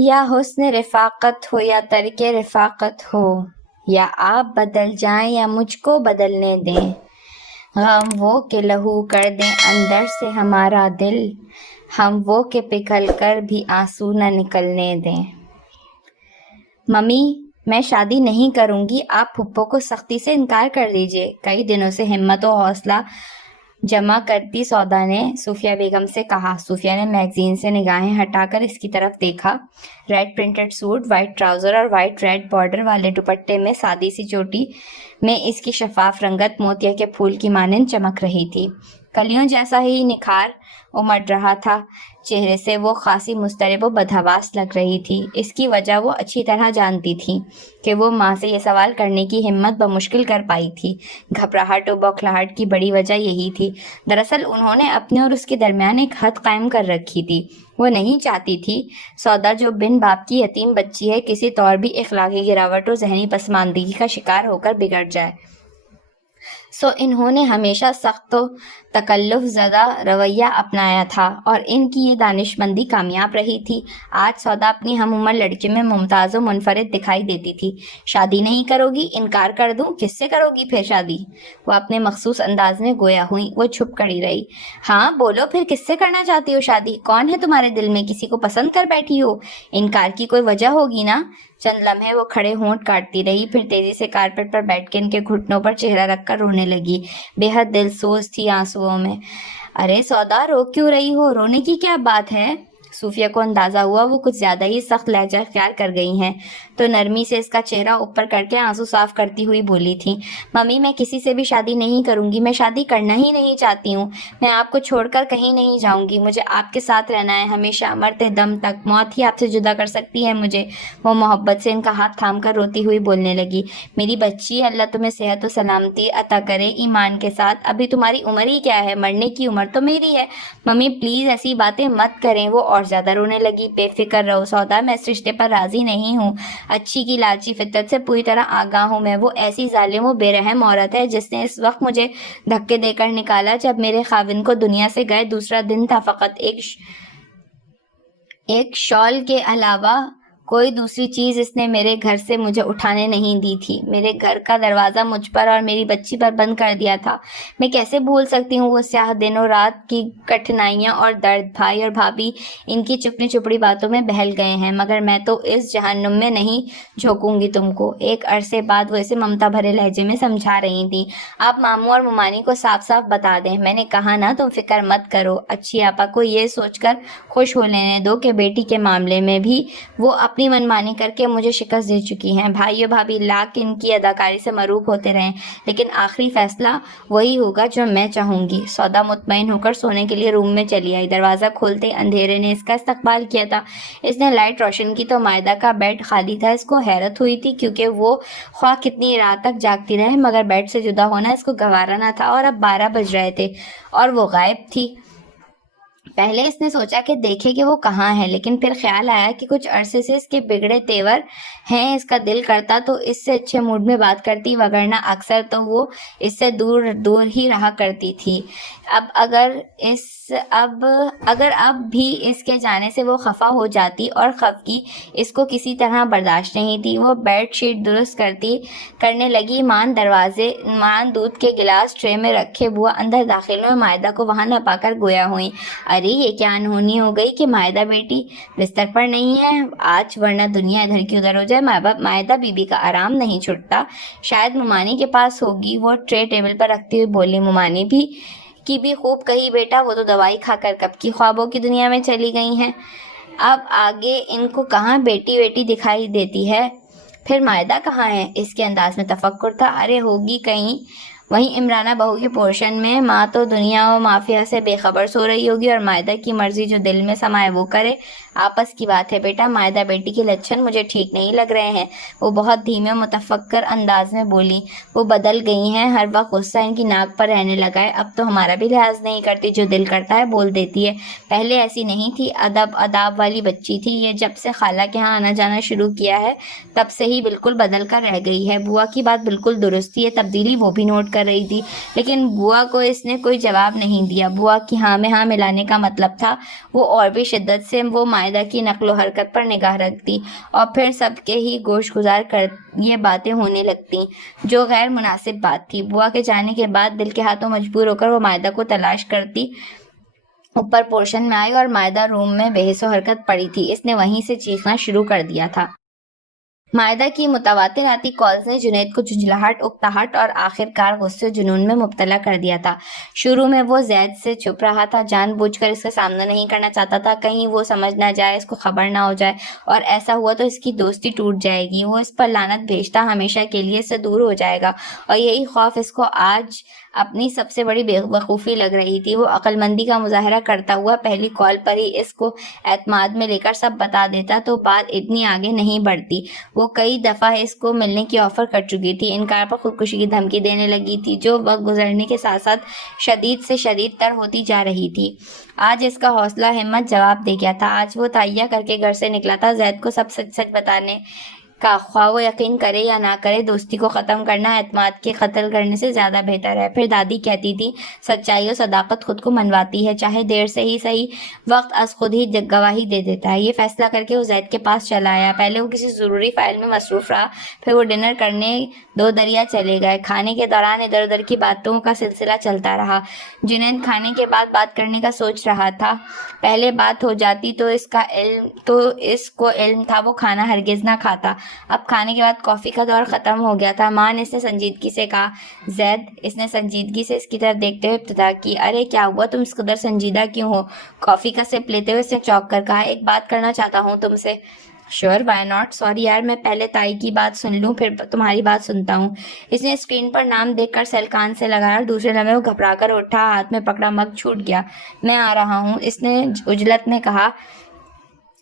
یا حسن رفاقت ہو یا ترک رفاقت ہو، یا آپ بدل جائیں یا مجھ کو بدلنے دیں، غم وہ کہ لہو کر دیں اندر سے ہمارا دل، ہم وہ کہ پگھل کر بھی آنسو نہ نکلنے دیں۔ ممی، میں شادی نہیں کروں گی، آپ پھپھو کو سختی سے انکار کر دیجیے، کئی دنوں سے ہمت و حوصلہ جمع کرتی سودا نے صوفیہ بیگم سے کہا۔ صوفیہ نے میگزین سے نگاہیں ہٹا کر اس کی طرف دیکھا۔ Red printed suit, white trouser اور وائٹ ریڈ بارڈر والے دوپٹے میں سادی سی چوٹی میں اس کی شفاف رنگت موتیا کے پھول کی مانند چمک رہی تھی۔ کلیوں جیسا ہی نکھار امڈ رہا تھا چہرے سے، وہ خاصی مضطرب و بدحواس لگ رہی تھی۔ اس کی وجہ وہ اچھی طرح جانتی تھی کہ وہ ماں سے یہ سوال کرنے کی ہمت بمشکل کر پائی تھی۔ گھبراہٹ و بوکھلاہٹ کی بڑی وجہ یہی تھی۔ دراصل انہوں نے اپنے اور اس کے درمیان ایک حد قائم کر رکھی تھی۔ وہ نہیں چاہتی تھی سودا، جو بن باپ کی یتیم بچی ہے، کسی طور بھی اخلاقی گراوٹ اور ذہنی پسماندگی کا شکار ہو کر بگڑ جائے۔ انہوں نے ہمیشہ سخت و تکلف زدہ رویہ اپنایا تھا اور ان کی یہ دانشمندی کامیاب رہی تھی۔ آج سودا اپنی ہم عمر لڑکیوں میں ممتاز و منفرد دکھائی دیتی تھی۔ شادی نہیں کرو گی؟ انکار کر دوں؟ کس سے کرو گی پھر شادی؟ وہ اپنے مخصوص انداز میں گویا ہوئی۔ وہ چھپ کھڑی رہی۔ ہاں بولو، پھر کس سے کرنا چاہتی ہو شادی؟ کون ہے تمہارے دل میں؟ کسی کو پسند کر بیٹھی ہو؟ انکار کی کوئی وجہ ہوگی نا؟ چند لمحے وہ کھڑے ہونٹ کاٹتی رہی، پھر تیزی سے کارپیٹ پر بیٹھ کے ان کے گھٹنوں پر چہرہ رکھ کر رونے لگی۔ بے حد دل سوز تھی آنسوؤں میں۔ ارے سودا، رو کیوں رہی ہو؟ رونے کی کیا بات ہے؟ صوفیہ کو اندازہ ہوا وہ کچھ زیادہ ہی سخت لہجہ اختیار کر گئی ہیں، تو نرمی سے اس کا چہرہ اوپر کر کے آنسو صاف کرتی ہوئی بولی تھی، ممی میں کسی سے بھی شادی نہیں کروں گی، میں شادی کرنا ہی نہیں چاہتی ہوں، میں آپ کو چھوڑ کر کہیں نہیں جاؤں گی، مجھے آپ کے ساتھ رہنا ہے ہمیشہ، مرتے دم تک، موت ہی آپ سے جدا کر سکتی ہے مجھے۔ وہ محبت سے ان کا ہاتھ تھام کر روتی ہوئی بولنے لگی، میری بچی، اللہ تمہیں صحت و سلامتی عطا کرے ایمان کے ساتھ، ابھی تمہاری عمر ہی کیا ہے، مرنے کی عمر تو میری ہے، ممی پلیز ایسی باتیں مت کریں۔ وہ اور زیادہ رونے لگی۔ بے فکر رہو سودا، میں اس رشتے پر راضی نہیں ہوں، اچھی کی لالچی فطرت سے پوری طرح آگاہ ہوں میں، وہ ایسی ظالم و بے رحم عورت ہے جس نے اس وقت مجھے دھکے دے کر نکالا جب میرے خاوند کو دنیا سے گئے دوسرا دن تھا، فقط ایک شال کے علاوہ کوئی دوسری چیز اس نے میرے گھر سے مجھے اٹھانے نہیں دی تھی، میرے گھر کا دروازہ مجھ پر اور میری بچی پر بند کر دیا تھا۔ میں کیسے بھول سکتی ہوں وہ سیاہ دن و رات کی کٹھنائیاں اور درد؟ بھائی اور بھابھی ان کی چپڑی چپڑی باتوں میں بہل گئے ہیں، مگر میں تو اس جہنم میں نہیں جھونکوں گی تم کو۔ ایک عرصے بعد وہ اسے ممتا بھرے لہجے میں سمجھا رہی تھی، آپ ماموں اور ممانی کو صاف صاف بتا دیں، میں نے کہا نا تم فکر مت کرو، اچھی آپا کو یہ سوچ کر خوش ہو لینے دو کہ بیٹی کے معاملے میں بھی وہ اپنی منمانی کر کے مجھے شکست دے چکی ہیں، بھائی اور بھابھی لاکھ ان کی اداکاری سے مروب ہوتے رہیں، لیکن آخری فیصلہ وہی ہوگا جو میں چاہوں گی۔ سودا مطمئن ہو کر سونے کے لیے روم میں چلی آئی۔ دروازہ کھولتے اندھیرے نے اس کا استقبال کیا تھا۔ اس نے لائٹ روشن کی تو مائدہ کا بیڈ خالی تھا۔ اس کو حیرت ہوئی تھی کیونکہ وہ خواہ کتنی رات تک جاگتی رہے مگر بیڈ سے جدا ہونا اس کو گوارا نہ تھا، اور اب 12 بج رہے تھے اور وہ غائب تھی۔ پہلے اس نے سوچا کہ دیکھے کہ وہ کہاں ہے، لیکن پھر خیال آیا کہ کچھ عرصے سے اس کے بگڑے تیور ہیں، اس کا دل کرتا تو اس سے اچھے موڈ میں بات کرتی، وگرنہ اکثر تو وہ اس سے دور دور ہی رہا کرتی تھی۔ اگر اب بھی اس کے جانے سے وہ خفا ہو جاتی، اور خفگی اس کو کسی طرح برداشت نہیں تھی۔ وہ بیڈ شیٹ درست کرنے لگی۔ مان دودھ کے گلاس ٹرے میں رکھے بوا اندر داخل ہوئے، مائدہ کو وہاں نہ پا کر گویا ہوئی، ارے یہ کیا انہونی ہو گئی کہ مائدہ بیٹی بستر پر نہیں ہے آج، ورنہ دنیا ادھر کی ادھر ہو جائے، مائدہ بی بی کا آرام نہیں چھٹتا، شاید ممانی کے پاس ہوگی۔ وہ ٹرے ٹیبل پر رکھتی ہوئی بولی، ممانی کی بھی خوب کہی بیٹا، وہ تو دوائی کھا کر کب کی خوابوں کی دنیا میں چلی گئی ہیں، اب آگے ان کو کہاں بیٹی دکھائی دیتی ہے، پھر مائدہ کہاں ہے؟ اس کے انداز میں تفکر تھا، ارے ہوگی کہیں وہیں عمرانہ بہو کے پورشن میں، ماں تو دنیا و مافیا سے بے خبر سو رہی ہوگی، اور مائدہ کی مرضی جو دل میں سمائے وہ کرے، آپس کی بات ہے بیٹا، مائدہ بیٹی کے لچھن مجھے ٹھیک نہیں لگ رہے ہیں۔ وہ بہت دھیمے متفکر انداز میں بولی، وہ بدل گئی ہیں، ہر وقت غصہ ان کی ناک پر رہنے لگا ہے، اب تو ہمارا بھی لحاظ نہیں کرتی، جو دل کرتا ہے بول دیتی ہے، پہلے ایسی نہیں تھی، اداب والی بچی تھی، یہ جب سے خالہ کے ہاں آنا جانا شروع کیا ہے تب سے ہی بالکل بدل کر رہ گئی ہے۔ بوا کی بات بالکل درست تھی، یہ تبدیلی وہ بھی نوٹ کر کر رہی تھی، لیکن بوا کو اس نے کوئی جواب نہیں دیا۔ بوا کی ہاں میں ہاں ملانے کا مطلب تھا وہ اور بھی شدت سے وہ مائدہ کی نقل و حرکت پر نگاہ رکھتی اور پھر سب کے ہی گوش گزار کر یہ باتیں ہونے لگتی جو غیر مناسب بات تھی۔ بوا کے جانے کے بعد دل کے ہاتھوں مجبور ہو کر وہ مائدہ کو تلاش کرتی اوپر پورشن میں آئی اور مائدہ روم میں بے حس و حرکت پڑی تھی۔ اس نے وہیں سے چیخنا شروع کر دیا تھا۔ مائدہ کی متواتر آتی کالز نے جنید کو جھنجھلاہٹ، اکتاہٹ اور آخر کار غصے و جنون میں مبتلا کر دیا تھا۔ شروع میں وہ زید سے چھپ رہا تھا، جان بوجھ کر اس کا سامنا نہیں کرنا چاہتا تھا، کہیں وہ سمجھ نہ جائے، اس کو خبر نہ ہو جائے اور ایسا ہوا تو اس کی دوستی ٹوٹ جائے گی، وہ اس پر لعنت بھیجتا ہمیشہ کے لیے اس سے دور ہو جائے گا، اور یہی خوف اس کو آج اپنی سب سے بڑی بے وقوفی لگ رہی تھی۔ وہ عقل مندی کا مظاہرہ کرتا ہوا پہلی کال پر ہی اس کو اعتماد میں لے کر سب بتا دیتا تو بات اتنی آگے نہیں بڑھتی۔ وہ کئی دفعہ اس کو ملنے کی آفر کر چکی تھی، انکار پر خودکشی کی دھمکی دینے لگی تھی جو وقت گزرنے کے ساتھ ساتھ شدید سے شدید تر ہوتی جا رہی تھی۔ آج اس کا حوصلہ ہمت جواب دے گیا تھا۔ آج وہ تہیا کر کے گھر سے نکلا تھا زید کو سب سچ سچ بتانے کا، خواہ وہ یقین کرے یا نہ کرے۔ دوستی کو ختم کرنا اعتماد کے قتل کرنے سے زیادہ بہتر ہے۔ پھر دادی کہتی تھی سچائی و صداقت خود کو منواتی ہے، چاہے دیر سے ہی صحیح، وقت از خود ہی گواہی دے دیتا ہے۔ یہ فیصلہ کر کے وہ زید کے پاس چلا آیا۔ پہلے وہ کسی ضروری فائل میں مصروف رہا، پھر وہ ڈنر کرنے دو دریا چلے گئے۔ کھانے کے دوران ادھر ادھر کی باتوں کا سلسلہ چلتا رہا۔ جنید کھانے کے بعد بات کرنے کا سوچ رہا تھا۔ پہلے بات ہو جاتی تو اس کو علم تھا وہ کھانا ہرگز نہ کھاتا۔ اب کھانے کے بعد کافی کا دور ختم ہو گیا تھا۔ ماں نے اس نے سنجیدگی سے کہا، زید، اس نے سنجیدگی سے اس کی طرف دیکھتے ہوئے ابتدا کی، ارے کیا ہوا، تم اس قدر سنجیدہ کیوں ہو؟ کافی کا سپ لیتے ہوئے اس نے چونک کر کہا، ایک بات کرنا چاہتا ہوں تم سے۔ شور، وائی ناٹ، سوری یار، میں پہلے تائی کی بات سن لوں پھر تمہاری بات سنتا ہوں۔ اس نے اسکرین پر نام دیکھ کر سیل کان سے لگایا اور دوسرے لمحے وہ گھبرا کر اٹھا، ہاتھ میں پکڑا مگ چھوٹ گیا۔ میں آ رہا ہوں، اس نے عجلت میں کہا۔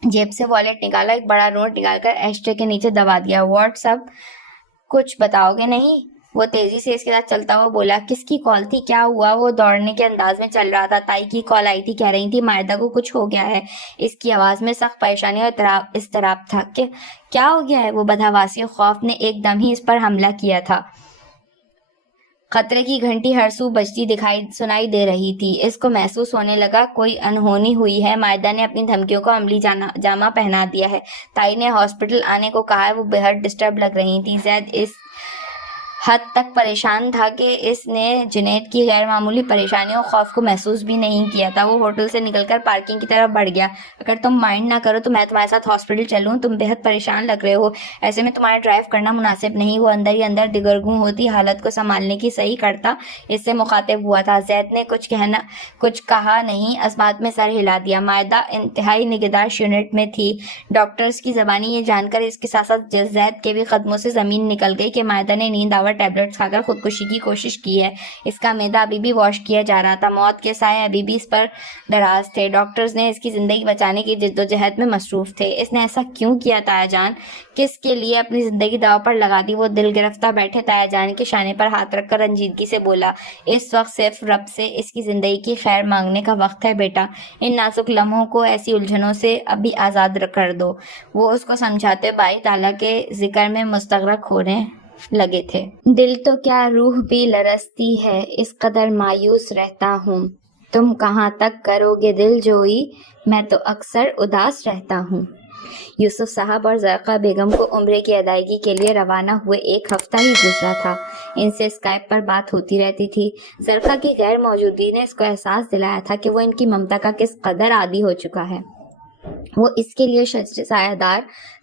جیب سے والیٹ نکالا، ایک بڑا نوٹ نکال کر ایشٹرے کے نیچے دبا دیا۔ واٹس اپ، کچھ بتاؤ گے نہیں؟ وہ تیزی سے اس کے ساتھ چلتا ہوا بولا، کس کی کال تھی، کیا ہوا؟ وہ دوڑنے کے انداز میں چل رہا تھا۔ تائی کی کال آئی تھی، کہہ رہی تھی مائدہ کو کچھ ہو گیا ہے۔ اس کی آواز میں سخت پریشانی اور اضطراب تھا۔ کیا ہو گیا ہے؟ وہ بدحواسی اور خوف نے ایک دم ہی اس پر حملہ کیا تھا۔ خطرے کی گھنٹی ہر سو بجتی سنائی دے رہی تھی۔ اس کو محسوس ہونے لگا کوئی انہونی ہوئی ہے۔ مائدہ نے اپنی دھمکیوں کو عملی جامہ پہنا دیا ہے۔ تائی نے ہاسپٹل آنے کو کہا ہے۔ وہ بے حد ڈسٹرب لگ رہی تھی۔ زید اس حد تک پریشان تھا کہ اس نے جنید کی غیر معمولی پریشانی اور خوف کو محسوس بھی نہیں کیا تھا۔ وہ ہوٹل سے نکل کر پارکنگ کی طرف بڑھ گیا۔ اگر تم مائنڈ نہ کرو تو میں تمہارے ساتھ ہاسپٹل چلوں؟ تم بے حد پریشان لگ رہے ہو، ایسے میں تمہارا ڈرائیو کرنا مناسب نہیں۔ وہ اندر ہی اندر دگرگوں ہوتی حالت کو سنبھالنے کی صحیح کرتا اس سے مخاطب ہوا تھا۔ زید نے کچھ کہا نہیں، اسبات میں سر ہلا دیا۔ مائدہ انتہائی نگہداشت یونٹ میں تھی۔ ڈاکٹرز کی زبانی یہ جان کر اس کے ساتھ ساتھ زید کے بھی قدموں سے زمین نکل گئی کہ مائدہ نے نیند آور ٹیبلٹس کھا کر خودکشی کی کوشش کی ہے۔ اس کا معدہ ابھی بھی واش کیا جا رہا تھا، موت کے سائے ابھی بھی اس پر دراز تھے۔ ڈاکٹرز نے اس کی زندگی بچانے کی جدوجہد میں مصروف تھے۔ اس نے ایسا کیوں کیا تایا جان؟ کس کے لیے اپنی زندگی داؤ پر لگا دی؟ وہ دل گرفتہ بیٹھے تایا جان کے شانے پر ہاتھ رکھ کر رنجیدگی سے بولا، اس وقت صرف رب سے اس کی زندگی کی خیر مانگنے کا وقت ہے بیٹا۔ ان نازک لمحوں کو ایسی الجھنوں سے ابھی آزاد کر دو۔ وہ اس کو سمجھاتے باری تعالیٰ کے ذکر میں مستغرق ہونے لگے تھے۔ دل تو کیا روح بھی لرزتی ہے، اس قدر مایوس رہتا ہوں۔ تم کہاں تک کرو گے دل جوئی، میں تو اکثر اداس رہتا ہوں۔ یوسف صاحب اور زرقا بیگم کو عمرے کی ادائیگی کے لیے روانہ ہوئے ایک ہفتہ ہی گزرا تھا۔ ان سے اسکائپ پر بات ہوتی رہتی تھی۔ زرقا کی غیر موجودگی نے اس کو احساس دلایا تھا کہ وہ ان کی ممتا کا کس قدر عادی ہو چکا ہے۔ وہ اس کے لیے سایہ دار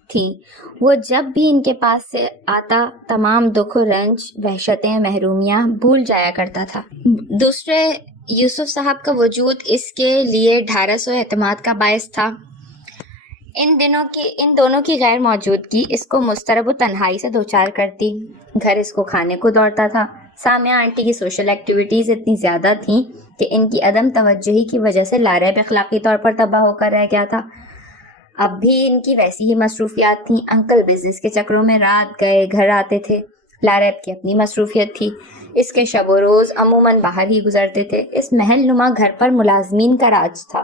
تھی۔ وہ جب بھی ان کے پاس سے آتا تمام دکھ و رنج، وحشتیں، محرومیاں بھول جایا کرتا تھا۔ دوسرے یوسف صاحب کا وجود اس کے لیے ڈھارس و اعتماد کا باعث تھا۔ ان دونوں کی غیر موجودگی اس کو مضطرب و تنہائی سے دوچار کرتی۔ گھر اس کو کھانے کو دوڑتا تھا۔ سامیہ آنٹی کی سوشل ایکٹیویٹیز اتنی زیادہ تھیں کہ ان کی عدم توجہی کی وجہ سے لارب اخلاقی طور پر تباہ ہو کر رہ گیا تھا۔ اب بھی ان کی ویسی ہی مصروفیات تھیں۔ انکل بزنس کے چکروں میں رات گئے گھر آتے تھے۔ لارب کی اپنی مصروفیت تھی۔ اس کے شب و روز عموماً باہر ہی گزرتے تھے۔ اس محل نما گھر پر ملازمین کا راج تھا۔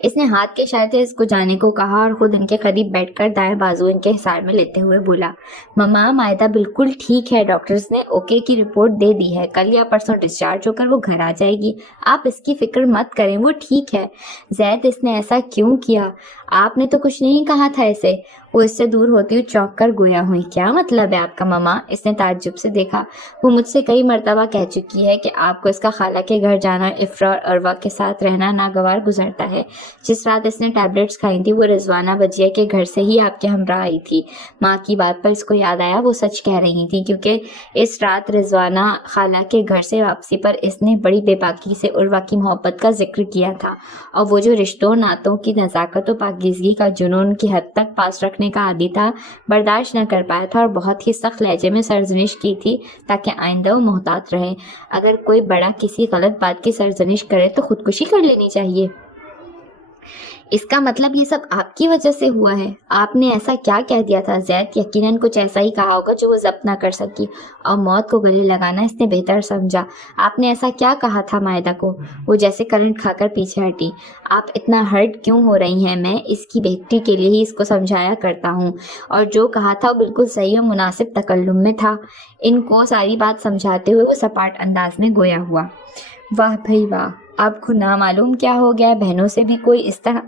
اس نے ہاتھ کے اشارے سے اس کو جانے کو کہا اور خود ان کے قریب بیٹھ کر دائیں بازو ان کے حصار میں لیتے ہوئے بولا، مما مائدہ بالکل ٹھیک ہے، ڈاکٹرز نے اوکے کی رپورٹ دے دی ہے، کل یا پرسوں ڈسچارج ہو کر وہ گھر آ جائے گی، آپ اس کی فکر مت کریں، وہ ٹھیک ہے۔ زید اس نے ایسا کیوں کیا؟ آپ نے تو کچھ نہیں کہا تھا اسے۔ وہ اس سے دور ہوتی ہوئی چونک کر گویا ہوئی، کیا مطلب ہے آپ کا مما؟ اس نے تعجب سے دیکھا۔ وہ مجھ سے کئی مرتبہ کہہ چکی ہے کہ آپ کو اس کا خالہ کے گھر جانا افرا اور اروا کے ساتھ رہنا ناگوار گزرتا ہے۔ جس رات اس نے ٹیبلٹس کھائی تھی وہ رضوانہ بجیا کے گھر سے ہی آپ کے ہمراہ آئی تھی۔ ماں کی بات پر اس کو یاد آیا وہ سچ کہہ رہی تھی، کیونکہ اس رات رضوانہ خالہ کے گھر سے واپسی پر اس نے بڑی بے باکی سے اروا کی محبت کا ذکر کیا تھا، اور وہ جو رشتوں ناتوں کی نزاکت و پاکیزگی کا جنون کی حد تک پاس رکھنے کا عادی تھا، برداشت نہ کر پایا تھا اور بہت ہی سخت لہجے میں سرزنش کی تھی تاکہ آئندہ وہ محتاط رہے۔ اگر کوئی بڑا کسی غلط بات کی سرزنش کرے تو خودکشی کر لینی چاہیے۔ اس کا مطلب یہ سب آپ کی وجہ سے ہوا ہے؟ آپ نے ایسا کیا کہہ دیا تھا؟ زید یقیناً کچھ ایسا ہی کہا ہوگا جو وہ ضبط نہ کر سکی، اور موت کو گلے لگانا اس نے بہتر سمجھا۔ آپ نے ایسا کیا کہا تھا مائدہ کو؟ وہ جیسے کرنٹ کھا کر پیچھے ہٹی۔ آپ اتنا ہرٹ کیوں ہو رہی ہیں؟ میں اس کی بہتری کے لیے ہی اس کو سمجھایا کرتا ہوں، اور جو کہا تھا وہ بالکل صحیح اور مناسب تکلم میں تھا۔ ان کو ساری بات سمجھاتے ہوئے وہ سپاٹ انداز میں گویا ہوا۔ واہ بھائی واہ، آپ کو نامعلوم کیا ہو گیا ہے، بہنوں سے بھی کوئی اس طرح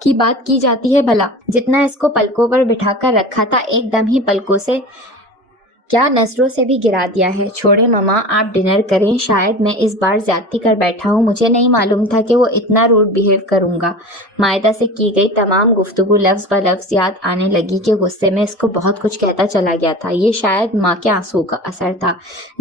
کی بات کی جاتی ہے بھلا؟ جتنا اس کو پلکوں پر بٹھا کر رکھا تھا ایک دم ہی پلکوں سے کیا نظروں سے بھی گرا دیا ہے۔ چھوڑے مما، آپ ڈنر کریں، شاید میں اس بار زیادتی کر بیٹھا ہوں، مجھے نہیں معلوم تھا کہ وہ اتنا روڈ بیہیو کروں گا۔ مائدہ سے کی گئی تمام گفتگو لفظ بہ لفظ یاد آنے لگی کہ غصے میں اس کو بہت کچھ کہتا چلا گیا تھا۔ یہ شاید ماں کے آنسو کا اثر تھا۔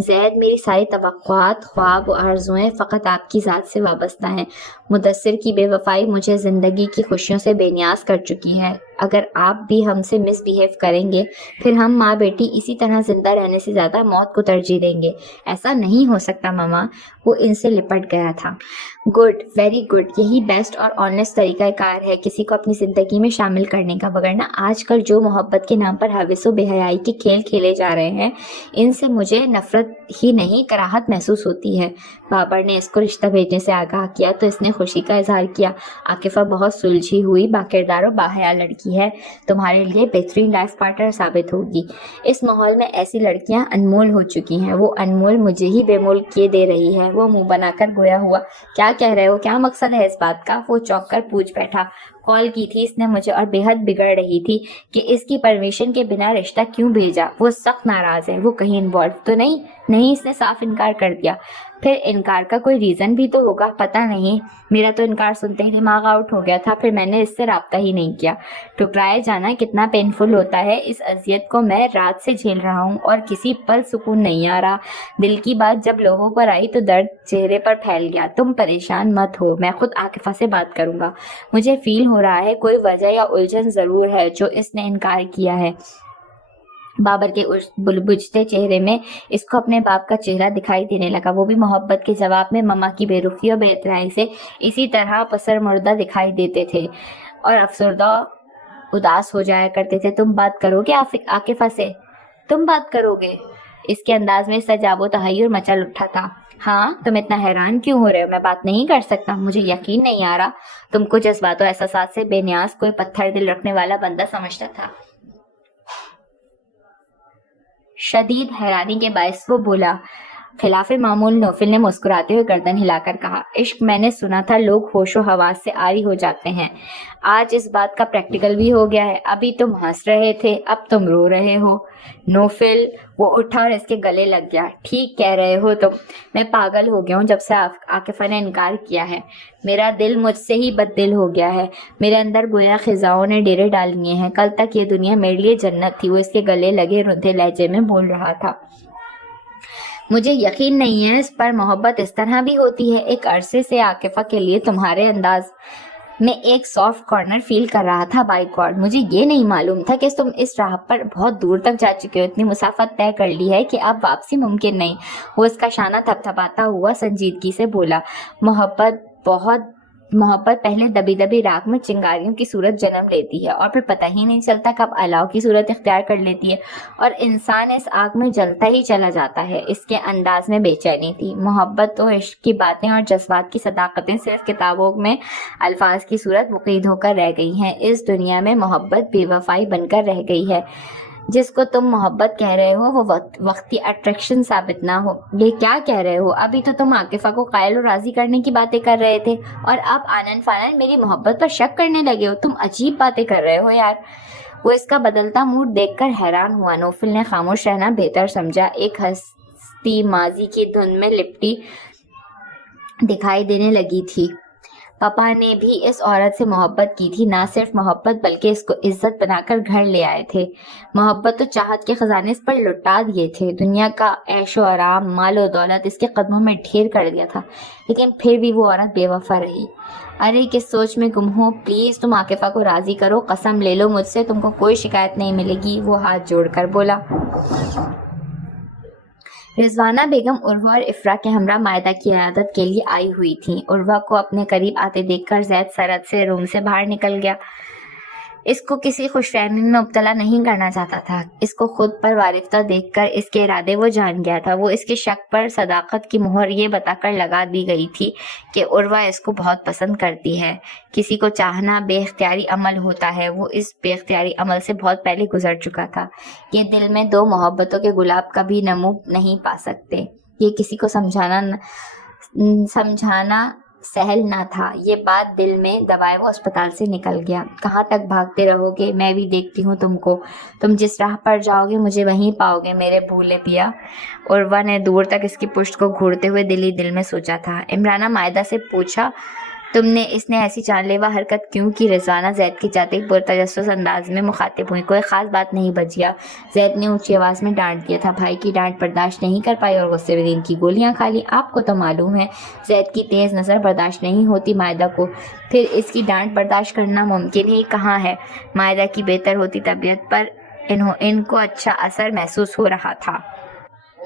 زید، میری ساری توقعات، خواب و آرزوئیں فقط آپ کی ذات سے وابستہ ہیں۔ مدثر کی بے وفائی مجھے زندگی کی خوشیوں سے بے نیاز کر چکی ہے۔ اگر آپ بھی ہم سے مس بیہیو کریں گے پھر ہم ماں بیٹی اسی طرح زندہ رہنے سے زیادہ موت کو ترجیح دیں گے۔ ایسا نہیں ہو سکتا ماما، وہ ان سے لپٹ گیا تھا۔ گڈ، ویری گڈ، یہی بیسٹ اور آنیسٹ طریقہ کار ہے کسی کو اپنی زندگی میں شامل کرنے کا، وگرنہ آج کل جو محبت کے نام پر ہوس و بے حیائی کے کھیل کھیلے جا رہے ہیں ان سے مجھے نفرت ہی نہیں کراہت محسوس ہوتی ہے۔ بابر نے اس کو رشتہ بھیجنے سے آگاہ کیا تو اس نے خوشی کا اظہار کیا۔ عاقفہ بہت سلجھی ہوئی باکردار و باحیا لڑکی ہے، تمہارے لیے بہترین لائف پارٹنر ثابت ہوگی۔ اس ماحول میں ایسی لڑکیاں انمول ہو چکی ہیں، وہ انمول مجھے ہی بے مول کیے دے رہی ہے۔ وہ منہ بنا کر گویا ہوا، کیا کہہ رہے ہو؟ کیا مقصد ہے اس بات کا؟ وہ چونک کر پوچھ بیٹھا۔ کال کی تھی اس نے مجھے اور بے حد بگڑ رہی تھی کہ اس کی پرمیشن کے بنا رشتہ کیوں بھیجا۔ وہ سخت ناراض ہے، وہ کہیں انوالو تو نہیں؟ نہیں، اس نے صاف انکار کر دیا۔ پھر انکار کا کوئی ریزن بھی تو ہوگا، پتہ نہیں، میرا تو انکار سنتے ہی دماغ آؤٹ ہو گیا تھا، پھر میں نے اس سے رابطہ ہی نہیں کیا۔ ٹکرائے جانا کتنا پینفل ہوتا ہے، اس اذیت کو میں رات سے جھیل رہا ہوں اور کسی پل سکون نہیں آ رہا۔ دل کی بات جب لوگوں پر آئی تو درد چہرے پر پھیل گیا۔ تم پریشان مت ہو، میں خود عاقفہ سے بات کروں گا۔ مجھے فیل ہو رہا ہے کوئی وجہ یا الجھن ضرور ہے جو اس نے انکار کیا ہے۔ بابر کے بجھتے چہرے میں اس کو اپنے باپ کا چہرہ دکھائی دینے لگا، وہ بھی محبت کے جواب میں مما کی بے رخی اور بے اعتنائی سے اسی طرح پسر مردہ دکھائی دیتے تھے اور افسردہ اداس ہو جایا کرتے تھے۔ تم بات کرو گے عاقفہ سے؟ تم بات کرو گے؟ اس کے انداز میں استعجاب و تحیر مچل اٹھا تھا۔ ہاں، تم اتنا حیران کیوں ہو رہے ہو؟ میں بات نہیں کر سکتا؟ مجھے یقین نہیں آ رہا، تم کو جذبات و احساسات سے بے نیاز کوئی پتھر دل رکھنے والا بندہ سمجھتا تھا۔ شدید حیرانی کے باعث وہ بولا۔ خلاف معمول نوفل نے مسکراتے ہوئے گردن ہلا کر کہا، عشق میں نے سنا تھا لوگ ہوش و حواس سے عاری ہو جاتے ہیں، آج اس بات کا پریکٹیکل بھی ہو گیا ہے۔ ابھی تم ہنس رہے تھے، اب تم رو رہے ہو۔ نوفل، وہ اٹھا اور اس کے گلے لگ گیا۔ ٹھیک کہہ رہے ہو تم، میں پاگل ہو گیا ہوں جب سے عاقفہ نے انکار کیا ہے۔ میرا دل مجھ سے ہی بد دل ہو گیا ہے، میرے اندر گویا خزاؤں نے ڈیرے ڈال لیے ہیں۔ کل تک یہ دنیا میرے لیے جنت تھی، وہ اس کے گلے لگے رندھے لہجے میں بول رہا تھا۔ مجھے یقین نہیں ہے اس پر محبت اس طرح بھی ہوتی ہے۔ ایک عرصے سے عاقفہ کے لیے تمہارے انداز میں ایک سافٹ کارنر فیل کر رہا تھا۔ بائی گاڈ، مجھے یہ نہیں معلوم تھا کہ تم اس راہ پر بہت دور تک جا چکے ہو، اتنی مسافت طے کر لی ہے کہ اب واپسی ممکن نہیں۔ وہ اس کا شانہ تھپتھپاتا ہوا سنجیدگی سے بولا، محبت بہت محبت پہلے دبی دبی راکھ میں چنگاریوں کی صورت جنم لیتی ہے اور پھر پتہ ہی نہیں چلتا کب الاؤ کی صورت اختیار کر لیتی ہے اور انسان اس آگ میں جلتا ہی چلا جاتا ہے۔ اس کے انداز میں بے چینی تھی۔ محبت تو عشق کی باتیں اور جذبات کی صداقتیں صرف کتابوں میں الفاظ کی صورت مقید ہو کر رہ گئی ہیں۔ اس دنیا میں محبت بے وفائی بن کر رہ گئی ہے۔ جس کو تم محبت کہہ رہے ہو وہ وقتی اٹریکشن ثابت نہ ہو۔ یہ کیا کہہ رہے ہو؟ ابھی تو تم عاطفہ کو قائل اور راضی کرنے کی باتیں کر رہے تھے اور اب آنن فانن میری محبت پر شک کرنے لگے ہو۔ تم عجیب باتیں کر رہے ہو یار۔ وہ اس کا بدلتا موڈ دیکھ کر حیران ہوا۔ نوفل نے خاموش رہنا بہتر سمجھا۔ ایک ہستی ماضی کی دھند میں لپٹی دکھائی دینے لگی تھی۔ پاپا نے بھی اس عورت سے محبت کی تھی، نہ صرف محبت بلکہ اس کو عزت بنا کر گھر لے آئے تھے۔ محبت تو چاہت کے خزانے اس پر لٹا دیے تھے، دنیا کا عیش و آرام، مال و دولت اس کے قدموں میں ڈھیر کر دیا تھا، لیکن پھر بھی وہ عورت بے وفا رہی۔ ارے کس سوچ میں گم ہو، پلیز تم عاقفہ کو راضی کرو، قسم لے لو مجھ سے تم کو کوئی شکایت نہیں ملے گی۔ وہ ہاتھ جوڑ کر بولا۔ رضوانہ بیگم عروہ اور افرا کے ہمراہ مائدہ کی عیادت کے لیے آئی ہوئی تھیں۔ عروہ کو اپنے قریب آتے دیکھ کر زید سرد سے روم سے باہر نکل گیا۔ اس کو کسی خوش فہمی میں مبتلا نہیں کرنا چاہتا تھا۔ اس کو خود پر وارفتہ دیکھ کر اس کے ارادے وہ جان گیا تھا۔ وہ اس کے شک پر صداقت کی مہر یہ بتا کر لگا دی گئی تھی کہ عروہ اس کو بہت پسند کرتی ہے۔ کسی کو چاہنا بے اختیاری عمل ہوتا ہے، وہ اس بے اختیاری عمل سے بہت پہلے گزر چکا تھا۔ یہ دل میں دو محبتوں کے گلاب کبھی نمو نہیں پا سکتے۔ یہ کسی کو سمجھانا سہل نہ تھا۔ یہ بات دل میں دبائے وہ اسپتال سے نکل گیا۔ کہاں تک بھاگتے رہو گے؟ میں بھی دیکھتی ہوں تم کو، تم جس راہ پر جاؤ گے مجھے وہیں پاؤ گے میرے بھولے پیا۔ عروہ نے دور تک اس کی پشت کو گھورتے ہوئے دل میں سوچا تھا۔ عمرانہ مائدہ سے پوچھا، اس نے ایسی جان لیوا حرکت کیوں کی؟ رضوانہ زید کی جاتے پرتجسس انداز میں مخاطب ہوئی۔ کوئی خاص بات نہیں بچیا، زید نے اونچی آواز میں ڈانٹ دیا تھا۔ بھائی کی ڈانٹ برداشت نہیں کر پائی اور غصے میں دین کی گولیاں کھا لی۔ آپ کو تو معلوم ہے زید کی تیز نظر برداشت نہیں ہوتی مائدہ کو، پھر اس کی ڈانٹ برداشت کرنا ممکن ہی کہاں ہے؟ مائدہ کی بہتر ہوتی طبیعت پر ان کو اچھا اثر محسوس ہو رہا تھا۔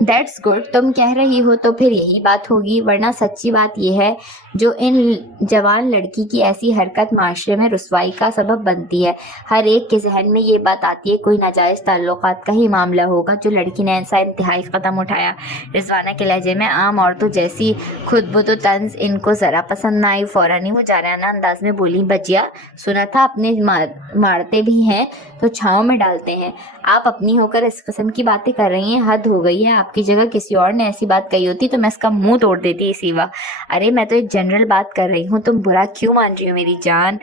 دیٹس گڈ، تم کہہ رہی ہو تو پھر یہی بات ہوگی، ورنہ سچی بات یہ ہے جو ان جوان لڑکی کی ایسی حرکت معاشرے میں رسوائی کا سبب بنتی ہے۔ ہر ایک کے ذہن میں یہ بات آتی ہے کوئی ناجائز تعلقات کا ہی معاملہ ہوگا جو لڑکی نے ایسا انتہائی قدم اٹھایا۔ رضوانہ کے لہجے میں عام عورتوں جیسی خود بت و طنز ان کو ذرا پسند نہ آئی۔ فوراً ہی وہ جارحانہ انداز میں بولی، بچیا سنا تھا اپنے مارتے بھی ہیں تو چھاؤں میں ڈالتے ہیں، آپ اپنی ہو کر اس قسم کی باتیں کر رہی ہیں، حد ہو گئی ہے۔ آپ کی جگہ کسی اور نے ایسی بات کہی ہوتی تو میں اس کا منہ توڑ دیتی سیوا۔ ارے میں تو ایک جنرل بات کر رہی ہوں، تم برا کیوں مان رہی ہو میری جان؟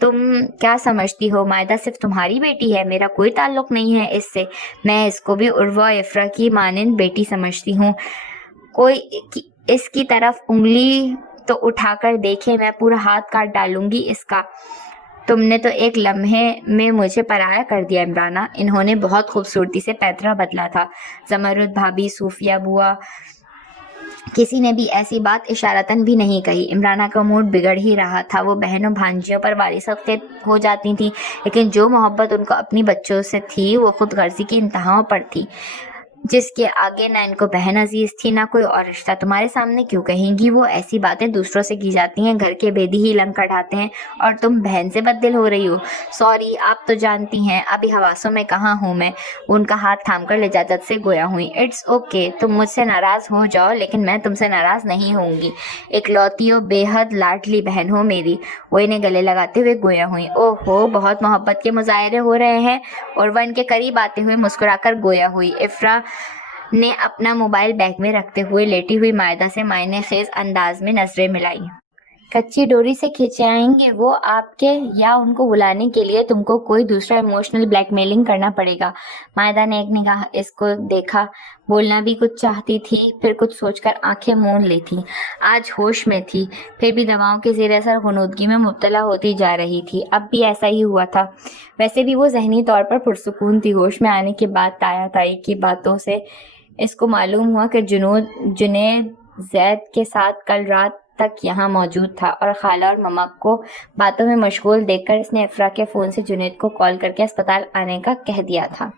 تم کیا سمجھتی ہو مائدہ صرف تمہاری بیٹی ہے؟ میرا کوئی تعلق نہیں ہے اس سے، میں اس کو بھی عروہ افرا کی مانند بیٹی سمجھتی ہوں۔ کوئی اس کی طرف انگلی تو اٹھا کر دیکھے، میں پورا ہاتھ کاٹ ڈالوں گی اس کا۔ تم نے تو ایک لمحے میں مجھے پرایا کر دیا عمرانہ۔ انہوں نے بہت خوبصورتی سے پیترا بدلا تھا۔ زمرد بھابھی، صوفیہ بوا، کسی نے بھی ایسی بات اشارتاً بھی نہیں کہی۔ عمرانہ کا موڈ بگڑ ہی رہا تھا۔ وہ بہنوں بھانجیوں پر وارثت ہو جاتی تھیں، لیکن جو محبت ان کو اپنی بچوں سے تھی وہ خود غرضی کی انتہاؤں پر تھی، جس کے آگے نہ ان کو بہن عزیز تھی نہ کوئی اور رشتہ۔ تمہارے سامنے کیوں کہیں گی؟ وہ ایسی باتیں دوسروں سے کی جاتی ہیں، گھر کے بیدی ہی لنگ کٹاتے ہیں، اور تم بہن سے بد دل ہو رہی ہو۔ سوری، آپ تو جانتی ہیں ابھی حواسوں میں کہاں ہوں میں۔ ان کا ہاتھ تھام کر لجاجت سے گویا ہوئی۔ اٹس اوکے، تم مجھ سے ناراض ہو جاؤ لیکن میں تم سے ناراض نہیں ہوں گی، اکلوتی و بے حد لاڈلی بہن ہو میری۔ وہ انہیں گلے لگاتے ہوئے گویا ہوئی۔ اوہ ہو، بہت محبت کے مظاہرے ہو رہے ہیں۔ اور وہ ان کے قریب آتے ہوئے مسکرا کر گویا ہوئی۔ افرا نے اپنا موبائل بیگ میں رکھتے ہوئے لیٹی ہوئی مائدہ سے معنی خیز انداز میں نظریں ملائی۔ کچی ڈوری سے کھینچے آئیں گے وہ آپ کے، یا ان کو بلانے کے لیے تم کو کوئی دوسرا ایموشنل بلیک میلنگ کرنا پڑے گا؟ مائدہ نے ایک نگاہ اس کو دیکھا، بولنا بھی کچھ چاہتی تھی، پھر کچھ سوچ کر آنکھیں مون لی تھی۔ آج ہوش میں تھی، پھر بھی دواؤں کے زیر اثر غنودگی میں مبتلا ہوتی جا رہی تھی۔ اب بھی ایسا ہی ہوا تھا۔ ویسے بھی وہ ذہنی طور پر پرسکون تھی۔ ہوش میں آنے کے بعد تایا تائی کی باتوں سے اس کو معلوم ہوا کہ جنید زید کے ساتھ کل رات تک یہاں موجود تھا، اور خالہ اور مما کو باتوں میں مشغول دیکھ کر اس نے افرا کے فون سے جنید کو کال کر کے اسپتال آنے کا کہہ دیا تھا۔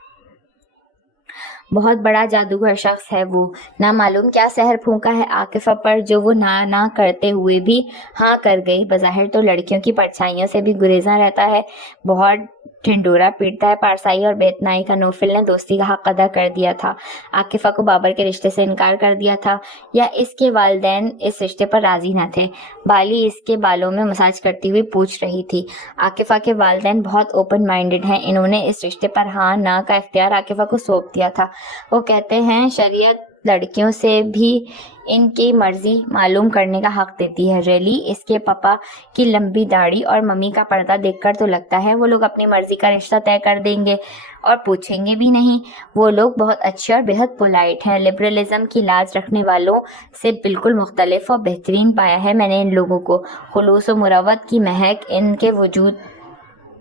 بہت بڑا جادوگر شخص ہے وہ، نہ معلوم کیا سحر پھونکا ہے عاقفہ پر جو وہ نہ کرتے ہوئے بھی ہاں کر گئی۔ بظاہر تو لڑکیوں کی پرچھائیوں سے بھی گریزاں رہتا ہے، بہت ڈھنڈورا پیٹتا ہے۔ پارسائی اور بے اتنائی کا نوفل نے دوستی کا حق ادا کر دیا تھا، عاقفہ کو بابر کے رشتے سے انکار کر دیا تھا، یا اس کے والدین اس رشتے پر راضی نہ تھے؟ بالی اس کے بالوں میں مساج کرتی ہوئی پوچھ رہی تھی۔ عاقفہ کے والدین بہت اوپن مائنڈڈ ہیں، انہوں نے اس رشتے پر ہاں نہ کا اختیار عاقفہ کو سونپ دیا تھا۔ وہ کہتے ہیں شریعت لڑکیوں سے بھی ان کی مرضی معلوم کرنے کا حق دیتی ہے۔ ریلی اس کے پاپا کی لمبی داڑھی اور ممی کا پردہ دیکھ کر تو لگتا ہے وہ لوگ اپنی مرضی کا رشتہ طے کر دیں گے اور پوچھیں گے بھی نہیں۔ وہ لوگ بہت اچھے اور بہت پولائٹ ہیں، لبرلزم کی لاج رکھنے والوں سے بالکل مختلف اور بہترین پایا ہے میں نے ان لوگوں کو۔ خلوص و مروت کی مہک ان کے وجود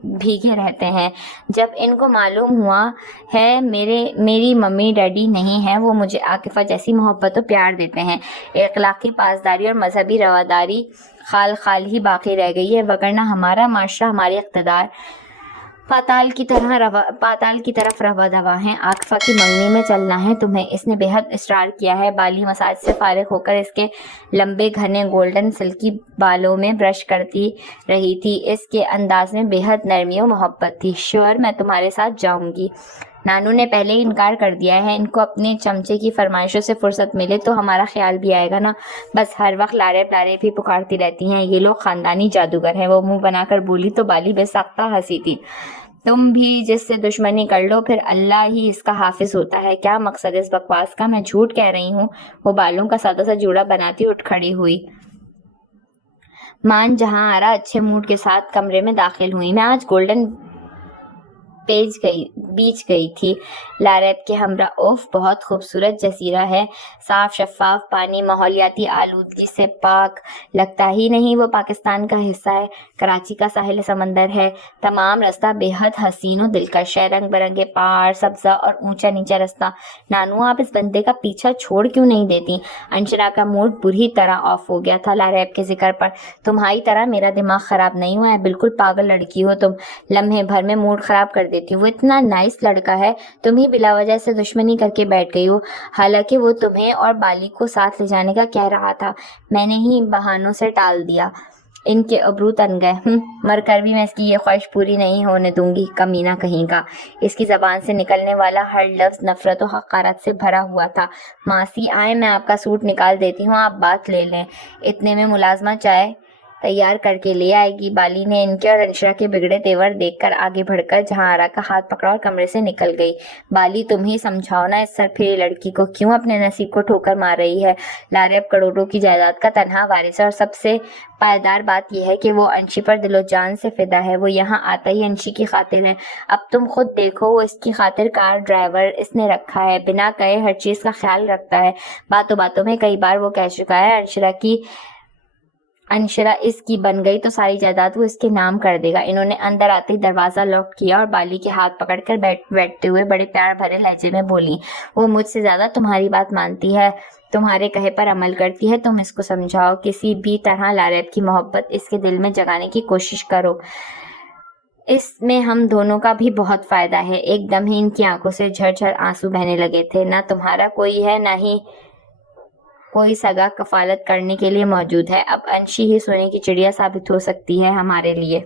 بھیگے رہتے ہیں۔ جب ان کو معلوم ہوا ہے میری ممی ڈیڈی نہیں ہے، وہ مجھے عاقفہ جیسی محبت و پیار دیتے ہیں۔ اخلاقی پاسداری اور مذہبی رواداری خال ہی باقی رہ گئی ہے، وگرنہ ہمارا معاشرہ، ہماری اقتدار پاتال کی طرف روا دوا ہیں۔ عاقفہ کی منگنی میں چلنا ہے تمہیں، اس نے بہت اصرار کیا ہے۔ بالی مساج سے فارغ ہو کر اس کے لمبے گھنے گولڈن سلکی بالوں میں برش کرتی رہی تھی، اس کے انداز میں بہت نرمی و محبت تھی۔ شور میں تمہارے ساتھ جاؤں گی، نانو نے پہلے ہی انکار کر دیا ہے، ان کو اپنے چمچے کی فرمائشوں سے فرصت ملے تو ہمارا خیال بھی آئے گا نا، بس ہر وقت لاریب لاریب ہی پکارتی رہتی ہیں، یہ لوگ خاندانی جادوگر ہیں۔ وہ منہ بنا کر بولی تو بالی بے ساختہ ہنسی تھی۔ تم بھی جس سے دشمنی کر لو پھر اللہ ہی اس کا حافظ ہوتا ہے، کیا مقصد اس بکواس کا؟ میں جھوٹ کہہ رہی ہوں؟ وہ بالوں کا سادہ سا جوڑا بناتی اٹھ کھڑی ہوئی۔ مان جہاں آرا اچھے موڈ کے ساتھ کمرے میں داخل ہوئی۔ میں آج گولڈن بیچ گئی تھی لاریب کے ہمراہ۔ اوف، بہت خوبصورت جزیرہ ہے، صاف شفاف پانی، ماحولیاتی آلودگی سے پاک، لگتا ہی نہیں وہ پاکستان کا حصہ ہے۔ کراچی کا ساحل سمندر ہے، تمام رستہ بے حد حسین و دلکش ہے، رنگ برنگے پہاڑ، سبزہ اور اونچا نیچا رستہ۔ نانو آپ اس بندے کا پیچھا چھوڑ کیوں نہیں دیتی؟ انشرا کا موڈ بری طرح آف ہو گیا تھا لاریب کے ذکر پر۔ تمہاری طرح میرا دماغ خراب نہیں ہوا ہے، بالکل پاگل لڑکی ہو تم، لمحے بھر میں موڈ خراب کر دیتی ہو۔ وہ اتنا نائس لڑکا ہے، تم ہی بلا وجہ سے دشمنی کر کے بیٹھ گئی ہو، حالانکہ وہ تمہیں اور بالی کو ساتھ لے جانے کا کہہ رہا تھا، میں نے ہی بہانوں سے ٹال دیا۔ ان کے ابرو تن گئے۔ مر کر بھی میں اس کی یہ خواہش پوری نہیں ہونے دوں گی، کمینہ کہیں کا۔ اس کی زبان سے نکلنے والا ہر لفظ نفرت و حقارت سے بھرا ہوا تھا۔ ماسی آئیں، میں آپ کا سوٹ نکال دیتی ہوں، آپ بات لے لیں، اتنے میں ملازمہ چائے تیار کر کے لے آئے گی۔ بالی نے ان کے اور انشرا کے بگڑے تیور دیکھ کر آگے بڑھ کر جہاں آرا کا ہاتھ پکڑا اور کمرے سے نکل گئی۔ بالی تم ہی سمجھاؤ نا اس سرپھیری لڑکی کو، کیوں اپنے نصیب کو ٹھوکر مار رہی ہے؟ لاریب کروڑوں کی جائیداد کا تنہا وارث ہے، اور سب سے پائیدار بات یہ ہے کہ وہ انشی پر دل و جان سے فدا ہے، وہ یہاں آتا ہی انشی کی خاطر ہے۔ اب تم خود دیکھو، وہ اس کی خاطر کار ڈرائیور اس نے رکھا ہے، بنا کہے ہر چیز کا خیال رکھتا ہے، باتوں باتوں میں کئی بار وہ کہہ چکا ہے انشرا اس کی بن گئی تو ساری جائیداد وہ اس کے نام کر دے گا۔ انہوں نے اندر آتے ہی دروازہ لاک کیا اور بالی کے ہاتھ پکڑ کر بیٹھتے ہوئے بڑے پیار بھرے لہجے میں بولی، وہ مجھ سے زیادہ تمہاری بات مانتی ہے، تمہارے کہے پر عمل کرتی ہے، تم اس کو سمجھاؤ، کسی بھی طرح لاریب کی محبت اس کے دل میں جگانے کی کوشش کرو، اس میں ہم دونوں کا بھی بہت فائدہ ہے۔ ایک دم ہی ان کی آنکھوں سے جھرجھر آنسو بہنے لگے تھے۔ نہ تمہارا کوئی ہے، نہ ہی کوئی سگا کفالت کرنے کے لیے موجود ہے، اب انشی ہی سونے کی چڑیا ثابت ہو سکتی ہے ہمارے لیے۔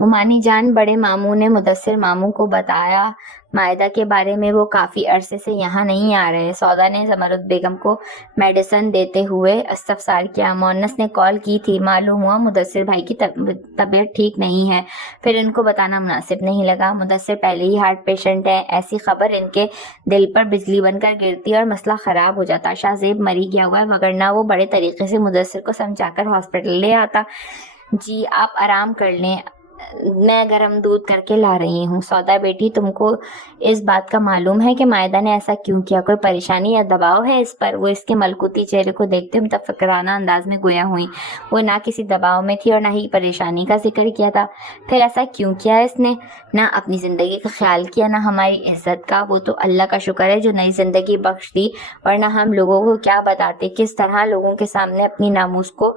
ممانی جان، بڑے ماموں نے مدثر ماموں کو بتایا معاہدہ کے بارے میں؟ وہ کافی عرصے سے یہاں نہیں آ رہے۔ سودا نے زمرد بیگم کو میڈیسن دیتے ہوئے استفسار کیا۔ مونس نے کال کی تھی، معلوم ہوا مدثر بھائی کی طبیعت ٹھیک نہیں ہے، پھر ان کو بتانا مناسب نہیں لگا، مدثر پہلے ہی ہارٹ پیشنٹ ہے، ایسی خبر ان کے دل پر بجلی بن کر گرتی اور مسئلہ خراب ہو جاتا۔ شاہ زیب مری گیا ہوا ہے، وگرنہ وہ بڑے طریقے سے مدثر کو سمجھا کر ہاسپٹل لے آتا۔ جی آپ آرام کر لیں، میں گرم دودھ کر کے لا رہی ہوں۔ سودا بیٹی، تم کو اس بات کا معلوم ہے کہ معاہدہ نے ایسا کیوں کیا؟ کوئی پریشانی یا دباؤ ہے اس پر؟ وہ اس کے ملکوتی چہرے کو دیکھتے متفکرانہ انداز میں گویا ہوئی۔ وہ نہ کسی دباؤ میں تھی اور نہ ہی پریشانی کا ذکر کیا تھا۔ پھر ایسا کیوں کیا اس نے؟ نہ اپنی زندگی کا خیال کیا، نہ ہماری عزت کا۔ وہ تو اللہ کا شکر ہے جو نئی زندگی بخش دی، ورنہ ہم لوگوں کو کیا بتاتے، کس طرح لوگوں کے سامنے اپنی ناموس کو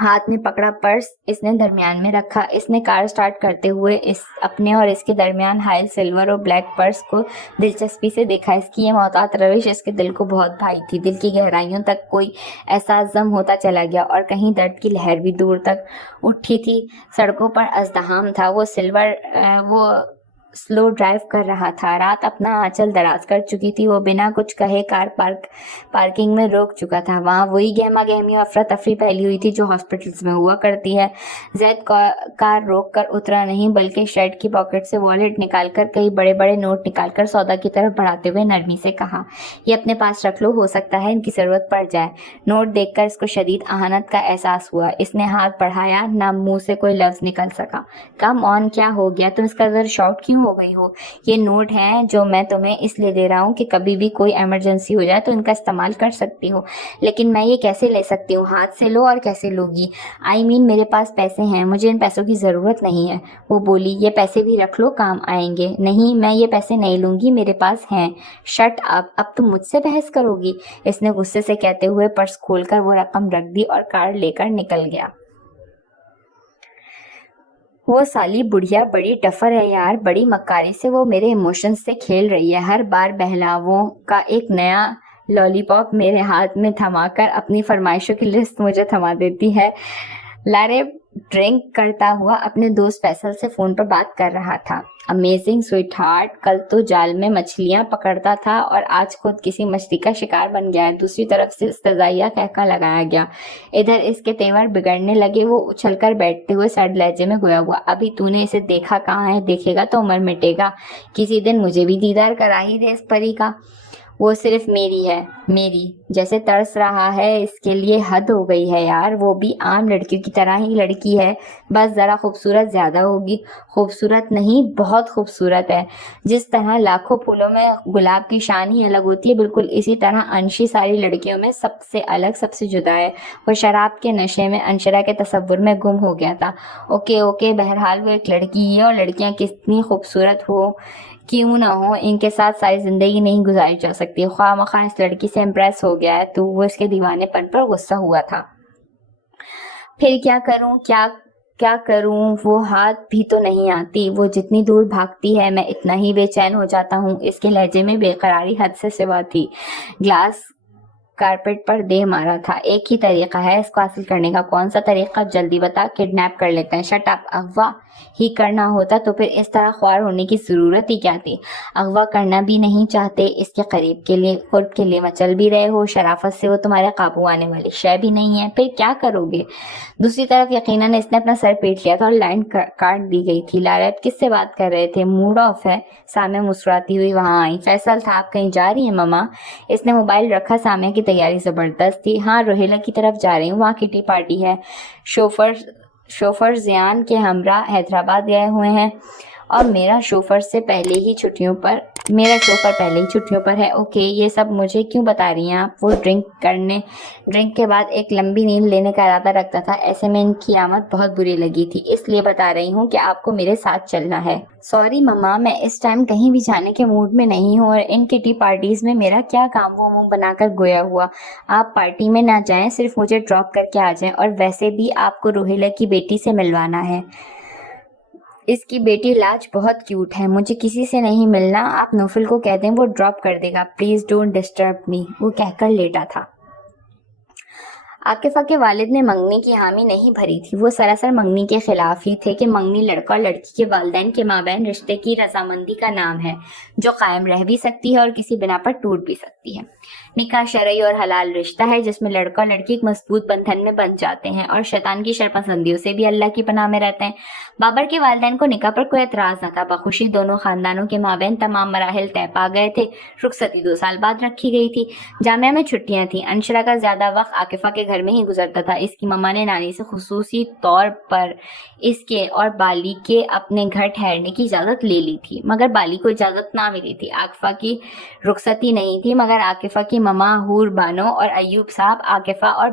ہاتھ میں پکڑا پرس اس نے درمیان میں رکھا. اس نے کار سٹارٹ کرتے ہوئے اپنے اور اس کے درمیان ہائی سلور اور بلیک پرس کو دلچسپی سے دیکھا. اس کی یہ محتاط روش اس کے دل کو بہت بھائی تھی. دل کی گہرائیوں تک کوئی احساس ضم ہوتا چلا گیا اور کہیں درد کی لہر بھی دور تک اٹھی تھی. سڑکوں پر ازدحام تھا. وہ سلو ڈرائیو کر رہا تھا. رات اپنا آنچل دراز کر چکی تھی. وہ بنا کچھ کہے کار پارکنگ میں روک چکا تھا. وہاں وہی گہما گہمی اور افراتفری پھیلی ہوئی تھی جو ہاسپٹلز میں ہوا کرتی ہے. زید کار روک کر اترا نہیں بلکہ شرٹ کی پاکٹ سے والیٹ نکال کر کئی بڑے بڑے نوٹ نکال کر سودا کی طرف بڑھاتے ہوئے نرمی سے کہا, یہ اپنے پاس رکھ لو, ہو سکتا ہے ان کی ضرورت پڑ جائے. نوٹ دیکھ کر اس کو شدید اہانت کا احساس ہوا. اس نے ہاتھ بڑھایا, نہ منہ سے کوئی لفظ نکل سکا. کم آن, کیا ہو گیا, تم اس قدر شاٹ کیوں ہو گئی ہو؟ یہ نوٹ ہیں جو میں تمہیں اس لیے دے رہا ہوں کہ کبھی بھی کوئی ایمرجنسی ہو جائے تو ان کا استعمال کر سکتی ہو. لیکن میں یہ کیسے لے سکتی ہوں؟ ہاتھ سے لو. اور کیسے لوگی؟ میرے پاس پیسے ہیں, مجھے ان پیسوں کی ضرورت نہیں ہے. وہ بولی, یہ پیسے بھی رکھ لو, کام آئیں گے. نہیں, میں یہ پیسے نہیں لوں گی, میرے پاس ہیں. شٹ اپ, اب تم مجھ سے بحث کرو گی؟ اس نے غصے سے کہتے ہوئے پرس کھول کر وہ رقم رکھ دی اور کار لے کر نکل گیا. وہ سالی بڑھیا بڑی ٹفر ہے یار, بڑی مکاری سے وہ میرے ایموشنز سے کھیل رہی ہے. ہر بار بہلاووں کا ایک نیا لالی پاپ میرے ہاتھ میں تھما کر اپنی فرمائشوں کی لسٹ مجھے تھما دیتی ہے. لارے ڈرنک کرتا ہوا اپنے دوست فیصل سے فون پر بات کر رہا تھا. امیزنگ سویٹ ہارٹ, کل تو جال میں مچھلیاں پکڑتا تھا اور آج خود کسی مچھلی کا شکار بن گیا ہے. دوسری طرف سے استضائیہ کہکا لگایا گیا. ادھر اس کے تیور بگڑنے لگے. وہ اچھل کر بیٹھتے ہوئے سرد لہجے میں گویا ہوا, ابھی تو نے اسے دیکھا کہاں ہے, دیکھے گا تو عمر مٹے گا. کسی دن مجھے بھی دیدار کرا ہی دے اس پری کا. وہ صرف میری ہے, میری جیسے ترس رہا ہے. اس کے لیے حد ہو گئی ہے یار. وہ بھی عام لڑکیوں کی طرح ہی لڑکی ہے, بس ذرا خوبصورت زیادہ ہوگی. خوبصورت نہیں, بہت خوبصورت ہے. جس طرح لاکھوں پھولوں میں گلاب کی شان ہی الگ ہوتی ہے, بالکل اسی طرح انشی ساری لڑکیوں میں سب سے الگ, سب سے جدا ہے. وہ شراب کے نشے میں انشرا کے تصور میں گم ہو گیا تھا. اوکے, بہرحال وہ ایک لڑکی ہے, اور لڑکیاں کتنی خوبصورت ہو کیوں نہ ہو, ان کے ساتھ ساری زندگی نہیں گزاری جا سکتی. خواہ مخواہ اس لڑکی سے امپریس ہو گیا ہے تو وہ اس کے دیوانے پن پر غصہ ہوا تھا. پھر کیا کروں, وہ ہاتھ بھی تو نہیں آتی. وہ جتنی دور بھاگتی ہے میں اتنا ہی بے چین ہو جاتا ہوں. اس کے لہجے میں بے قراری حد سے سوا تھی. گلاس کارپیٹ پر دے مارا تھا. ایک ہی طریقہ ہے اس کو حاصل کرنے کا. کون سا طریقہ؟ جلدی بتا. کڈنیپ کر لیتے ہیں. Shut up. اغوا ہی کرنا ہوتا تو پھر اس طرح خوار ہونے کی ضرورت ہی کیا تھی؟ اغوا کرنا بھی نہیں چاہتے, اس کے قرب کے لیے مچل بھی رہے ہو. شرافت سے وہ تمہارے قابو آنے والی شے بھی نہیں ہے. پھر کیا کرو گے؟ دوسری طرف یقیناً اس نے اپنا سر پیٹ لیا تھا اور لائن کاٹ دی گئی تھی. لارا کس سے بات کر رہے تھے؟ موڈ آف ہے. سامیہ مسکراتی ہوئی وہاں آئی. فیصل تھا, آپ کہیں جا رہی ہیں ماما؟ اس نے موبائل رکھا. سامیہ کی تیاری زبردست تھی. ہاں, روہیلا کی طرف جا رہی ہوں, وہاں کٹی پارٹی ہے. شوفر زیان کے ہمراہ حیدرآباد گئے ہوئے ہیں اور میرا شوفر پہلے ہی چھٹیوں پر ہے. اوکے, یہ سب مجھے کیوں بتا رہی ہیں آپ؟ وہ ڈرنک کے بعد ایک لمبی نیند لینے کا ارادہ رکھتا تھا. ایسے میں ان کی آمد بہت بری لگی تھی, اس لیے بتا رہی ہوں کہ آپ کو میرے ساتھ چلنا ہے. سوری مما, میں اس ٹائم کہیں بھی جانے کے موڈ میں نہیں ہوں, اور ان کٹی پارٹیز میں میرا کیا کام؟ وہ منہ بنا کر گویا ہوا. آپ پارٹی میں نہ جائیں, صرف مجھے ڈراپ کر کے آ جائیں. اور ویسے بھی آپ کو روہیلا کی بیٹی سے ملوانا ہے. اس کی بیٹی لاج بہت کیوٹ ہے. مجھے کسی سے نہیں ملنا. آپ نوفل کو کہہ دیں, وہ ڈراپ کر دے گا. پلیز ڈونٹ ڈسٹرب می, وہ کہہ کر لیٹا تھا. عاقفہ کے والد نے منگنی کی حامی نہیں بھری تھی. وہ سراسر منگنی کے خلاف ہی تھے کہ منگنی لڑکا اور لڑکی کے والدین کے مابین رشتے کی رضامندی کا نام ہے جو قائم رہ بھی سکتی ہے اور کسی بنا پر ٹوٹ بھی سکتی ہے. نکاح شرعی اور حلال رشتہ ہے جس میں لڑکا اور لڑکی ایک مضبوط بندھن میں بن جاتے ہیں اور شیطان کی شرپسندیوں سے بھی اللہ کی پناہ میں رہتے ہیں. بابر کے والدین کو نکاح پر کوئی اعتراض نہ تھا. بخوشی دونوں خاندانوں کے مابین تمام مراحل طے پا گئے تھے. رخصتی 2 سال بعد رکھی گئی تھی. جامعہ میں چھٹیاں تھیں. انشرا کا زیادہ وقت عاقفہ کے گھر میں ہی گزرتا تھا. اس کی مما نے نانی سے خصوصی طور پر اس کے اور بالی کے اپنے گھر ٹھہرنے کی اجازت لے لی تھی, مگر بالی کو اجازت نہ ملی تھی. عاقفہ کی رخصتی نہیں تھی, مگر عاقفہ کی مما حور بانو اور ایوب صاحب عاقفہ اور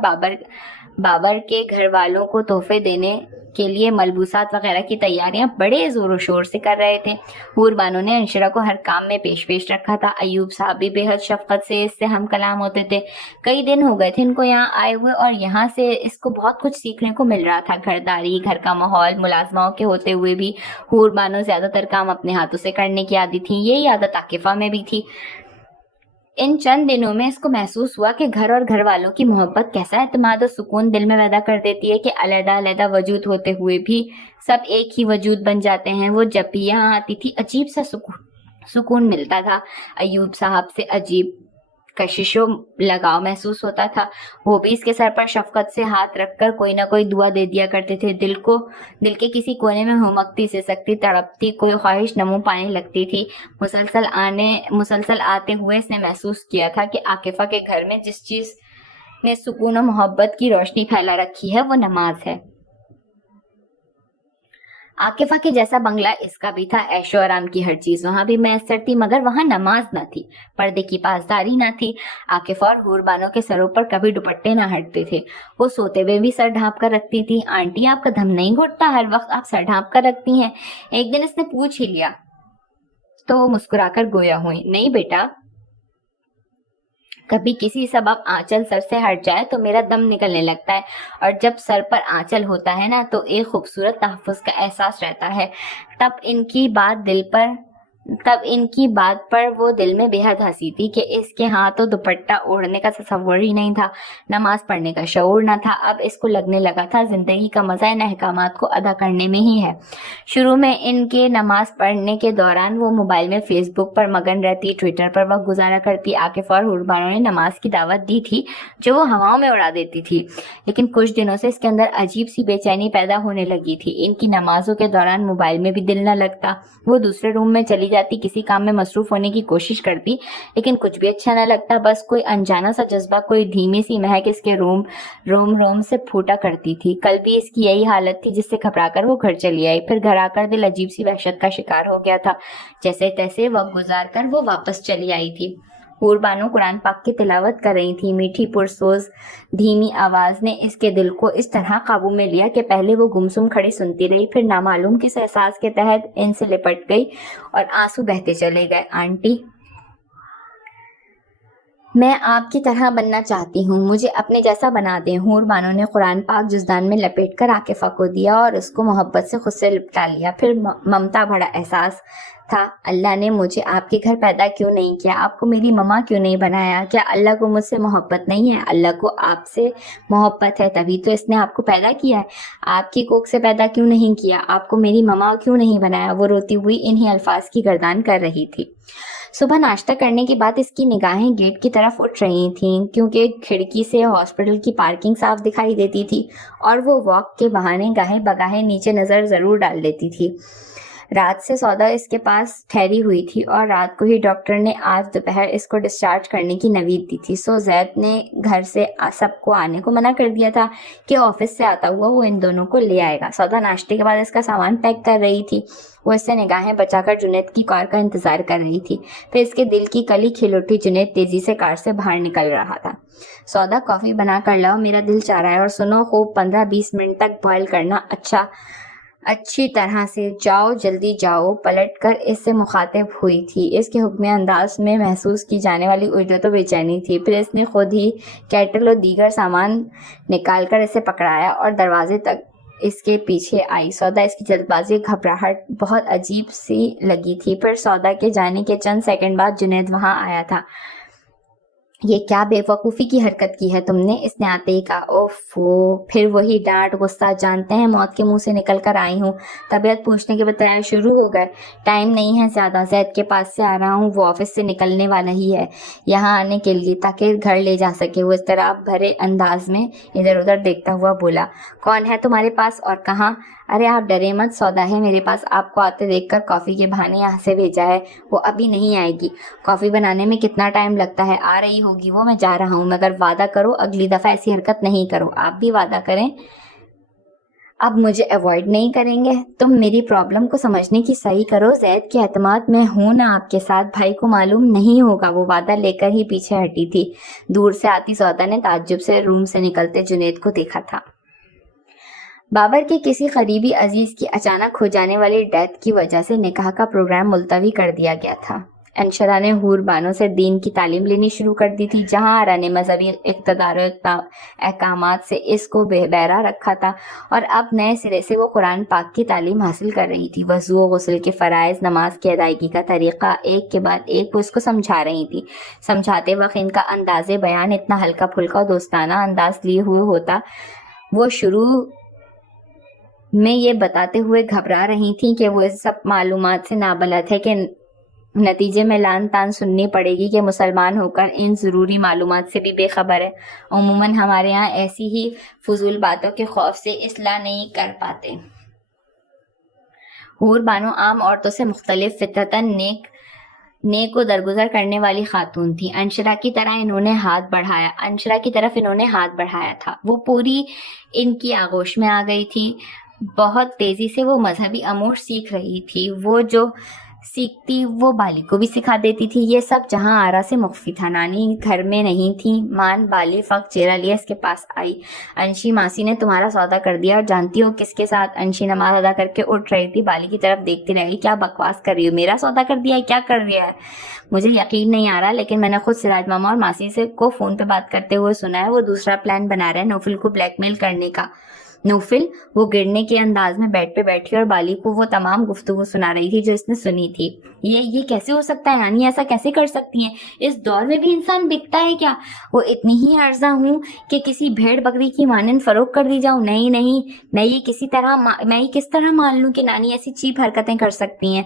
بابر کے گھر والوں کو تحفے دینے کے لیے ملبوسات وغیرہ کی تیاریاں بڑے زور و شور سے کر رہے تھے۔ حور بانو نے انشرا کو ہر کام میں پیش رکھا تھا۔ ایوب صاحب بھی بے حد شفقت سے اس سے ہم کلام ہوتے تھے۔ کئی دن ہو گئے تھے ان کو یہاں آئے ہوئے اور یہاں سے اس کو بہت کچھ سیکھنے کو مل رہا تھا۔ گھرداری، گھر کا ماحول، ملازماؤں کے ہوتے ہوئے بھی حور بانو زیادہ تر کام اپنے ہاتھوں سے کرنے کی عادی تھی۔ یہی عادت عاکفہ میں بھی تھی۔ ان چند دنوں میں اس کو محسوس ہوا کہ گھر اور گھر والوں کی محبت کیسا اعتماد و سکون دل میں پیدا کر دیتی ہے کہ علیحدہ علیحدہ وجود ہوتے ہوئے بھی سب ایک ہی وجود بن جاتے ہیں۔ وہ جب بھی یہاں آتی تھی عجیب سا سکون ملتا تھا۔ ایوب صاحب سے عجیب کشش و لگاؤ محسوس ہوتا تھا۔ وہ بھی اس کے سر پر شفقت سے ہاتھ رکھ کر کوئی نہ کوئی دعا دے دیا کرتے تھے۔ دل کے کسی کونے میں ہمکتی سسکتی تڑپتی کوئی خواہش نمو پانے لگتی تھی۔ مسلسل آتے ہوئے اس نے محسوس کیا تھا کہ عاکفہ کے گھر میں جس چیز نے سکون و محبت کی روشنی پھیلا رکھی ہے وہ نماز ہے۔ عاکفہ کے جیسا بنگلہ اس کا بھی تھا۔ عیش و آرام کی ہر چیز وہاں بھی میسر تھی، مگر وہاں نماز نہ تھی، پردے کی پاسداری نہ تھی۔ عاکفہ اور حور بانو کے سروں پر کبھی دوپٹے نہ ہٹتے تھے۔ وہ سوتے ہوئے بھی سر ڈھانپ کر رکھتی تھی۔ آنٹی آپ کا دم نہیں گھٹتا؟ ہر وقت آپ سر ڈھانپ کر رکھتی ہیں۔ ایک دن اس نے پوچھ ہی لیا تو وہ مسکرا کر گویا ہوئی، نہیں بیٹا، کبھی کسی سبب آنچل سر سے ہٹ جائے تو میرا دم نکلنے لگتا ہے، اور جب سر پر آنچل ہوتا ہے نا تو ایک خوبصورت تحفظ کا احساس رہتا ہے۔ تب ان کی بات پر وہ دل میں بے حد ہنسی تھی کہ اس کے ہاں تو دوپٹہ اوڑھنے کا تصور ہی نہیں تھا، نماز پڑھنے کا شعور نہ تھا۔ اب اس کو لگنے لگا تھا زندگی کا مزہ ان احکامات کو ادا کرنے میں ہی ہے۔ شروع میں ان کے نماز پڑھنے کے دوران وہ موبائل میں فیس بک پر مگن رہتی، ٹویٹر پر وقت گزارا کرتی۔ عاکفہ اور حور بانو نے نماز کی دعوت دی تھی جو وہ ہواؤں میں اڑا دیتی تھی، لیکن کچھ دنوں سے اس کے اندر عجیب سی بے چینی پیدا ہونے لگی تھی۔ ان کی نمازوں کے دوران موبائل میں بھی دل نہ لگتا۔ وہ دوسرے روم میں چلی جاتی، کسی کام میں مصروف ہونے کی کوشش کرتی، لیکن کچھ بھی اچھا نہ لگتا۔ بس کوئی انجانا سا جذبہ، کوئی دھیمی سی مہک اس کے روم سے پھوٹا کرتی تھی۔ کل بھی اس کی یہی حالت تھی، جس سے گھبرا کر وہ گھر چلی آئی۔ پھر گھر آ کر دل عجیب سی وحشت کا شکار ہو گیا تھا۔ جیسے تیسے وقت گزار کر وہ واپس چلی آئی تھی۔ حور بانو قرآن پاک کی تلاوت کر رہی تھی۔ میٹھی پرسوز دھیمی آواز نے اس کے دل کو اس طرح قابو میں لیا کہ پہلے وہ گمسم کھڑی سنتی رہی، پھر نامعلوم کس احساس کے تحت ان سے لپٹ گئی اور آنسو بہتے چلے گئے۔ آنٹی، میں آپ کی طرح بننا چاہتی ہوں، مجھے اپنے جیسا بنا دیں۔ حور بانو نے قرآن پاک جزدان میں لپیٹ کر عاکفہ کو دیا اور اس کو محبت سے خود سے لپٹا لیا۔ پھر ممتا بھرا احساس تھا، اللہ نے مجھے آپ کے گھر پیدا کیوں نہیں کیا؟ آپ کو میری ماما کیوں نہیں بنایا؟ کیا اللہ کو مجھ سے محبت نہیں ہے؟ اللہ کو آپ سے محبت ہے، تبھی تو اس نے آپ کو پیدا کیا ہے۔ آپ کی کوکھ سے پیدا کیوں نہیں کیا؟ آپ کو میری ماما کیوں نہیں بنایا؟ وہ روتی ہوئی انہی الفاظ کی گردان کر رہی تھی۔ صبح ناشتہ کرنے کے بعد اس کی نگاہیں گیٹ کی طرف اٹھ رہی تھیں، کیونکہ کھڑکی سے ہاسپٹل کی پارکنگ صاف دکھائی دیتی تھی اور وہ واک کے بہانے گاہے بگاہے نیچے نظر ضرور ڈال لیتی تھی۔ رات سے سودا اس کے پاس ٹھہری ہوئی تھی اور رات کو ہی ڈاکٹر نے آج دوپہر اس کو ڈسچارج کرنے کی نوید دی تھی، سو زید نے گھر سے سب کو آنے کو منع کر دیا تھا کہ آفس سے آتا ہوا وہ ان دونوں کو لے آئے گا۔ سودا ناشتے کے بعد اس کا سامان پیک کر رہی تھی۔ وہ اس سے نگاہیں بچا کر جنید کی کار کا انتظار کر رہی تھی۔ پھر اس کے دل کی کلی کھل اٹھی، جنید تیزی سے کار سے باہر نکل رہا تھا۔ سودا کافی بنا کر لاؤ، میرا دل چاہ رہا ہے، اور سنو خوب 15-20 منٹ تک بوائل کرنا، اچھی طرح سے، جاؤ جلدی جاؤ۔ پلٹ کر اس سے مخاطب ہوئی تھی۔ اس کے حکمی انداز میں محسوس کی جانے والی الجھن و بے چینی تھی۔ پھر اس نے خود ہی کیٹل اور دیگر سامان نکال کر اسے پکڑایا اور دروازے تک اس کے پیچھے آئی۔ سودا اس کی جلد بازی، گھبراہٹ بہت عجیب سی لگی تھی۔ پھر سودا کے جانے کے چند سیکنڈ بعد جنید وہاں آیا تھا۔ یہ کیا بے وقوفی کی حرکت کی ہے تم نے؟ اس نے آتے ہی کہا۔ اوفو، پھر وہی ڈانٹ، غصہ، جانتے ہیں موت کے منہ سے نکل کر آئی ہوں، طبیعت پوچھنے کے بتایا شروع ہو گئے۔ ٹائم نہیں ہے زیادہ، زید کے پاس سے آ رہا ہوں، وہ آفس سے نکلنے والا ہی ہے یہاں آنے کے لیے تاکہ گھر لے جا سکے۔ وہ اضطراب بھرے انداز میں ادھر ادھر دیکھتا ہوا بولا۔ کون ہے تمہارے پاس اور کہاں؟ ارے آپ ڈرے مت، سودا ہے میرے پاس، آپ کو آتے دیکھ کر کافی کے بہانے یہاں سے بھیجا ہے، وہ ابھی نہیں آئے گی۔ کافی بنانے میں کتنا ٹائم لگتا ہے؟ آ رہی ہوگی وہ، میں جا رہا ہوں، مگر وعدہ کرو اگلی دفعہ ایسی حرکت نہیں کرو۔ آپ بھی وعدہ کریں اب مجھے ایوائڈ نہیں کریں گے۔ تم میری پرابلم کو سمجھنے کی صحیح کرو، زید کے اعتماد میں ہوں نا آپ کے ساتھ، بھائی کو معلوم نہیں ہوگا۔ وہ وعدہ لے کر ہی پیچھے ہٹی تھی۔ دور سے آتی سودا نے تعجب سے روم سے نکلتے جنید کو دیکھا تھا۔ بابر کے کسی قریبی عزیز کی اچانک ہو جانے والی ڈیتھ کی وجہ سے نکاح کا پروگرام ملتوی کر دیا گیا تھا۔ انشرا نے حور بانو سے دین کی تعلیم لینی شروع کر دی تھی۔ جہاں آرا نے مذہبی اقتدار و احکامات سے اس کو بہرا رکھا تھا اور اب نئے سرے سے وہ قرآن پاک کی تعلیم حاصل کر رہی تھی۔ وضو و غسل کے فرائض، نماز کی ادائیگی کا طریقہ، ایک کے بعد ایک وہ اس کو سمجھا رہی تھی۔ سمجھاتے وقت ان کا انداز بیان اتنا ہلکا پھلکا و دوستانہ انداز لیے ہوئے ہوتا۔ وہ شروع میں یہ بتاتے ہوئے گھبرا رہی تھیں کہ وہ اس سب معلومات سے نابلد ہے کہ نتیجے میں لان تان سننی پڑے گی کہ مسلمان ہو کر ان ضروری معلومات سے بھی بے خبر ہے۔ عموماً ہمارے ہاں ایسی ہی فضول باتوں کے خوف سے اصلاح نہیں کر پاتے۔ حور بانو عام عورتوں سے مختلف، فطرتاً نیک و درگزر کرنے والی خاتون تھی۔ انشرا کی طرف انہوں نے ہاتھ بڑھایا تھا۔ وہ پوری ان کی آغوش میں آ گئی تھی۔ بہت تیزی سے وہ مذہبی امور سیکھ رہی تھی۔ وہ جو سیکھتی وہ بالی کو بھی سکھا دیتی تھی۔ یہ سب جہاں آرا سے مخفی تھا۔ نانی گھر میں نہیں تھی۔ مان بالی فقط چہرہ لیے اس کے پاس آئی۔ انشی ماسی نے تمہارا سودا کر دیا اور جانتی ہو کس کے ساتھ؟ انشی نماز ادا کر کے اٹھ رہی تھی، بالی کی طرف دیکھتی رہی۔ کیا بکواس کر رہی ہو؟ میرا سودا کر دیا ہے؟ کیا کر رہی ہے؟ مجھے یقین نہیں آ رہا، لیکن میں نے خود سراج ماما اور ماسی سے کو فون پہ بات کرتے ہوئے سنا ہے۔ وہ دوسرا پلان بنا رہے ہیں نوفل کو بلیک میل کرنے کا۔ نوفل؟ وہ گرنے کے انداز میں بیڈ پہ بیٹھی اور بالی کو وہ تمام گفتگو سنا رہی تھی جو اس نے سنی تھی۔ یہ کیسے ہو سکتا ہے نانی؟ ایسا کیسے کر سکتی ہیں؟ اس دور میں بھی انسان بکتا ہے کیا؟ وہ اتنی ہی عرضہ ہوں کہ کسی بھیڑ بکری کی مانند فروخت کر دی جاؤں؟ نہیں، میں یہ کس طرح مان لوں کہ نانی ایسی چیپ حرکتیں کر سکتی ہیں؟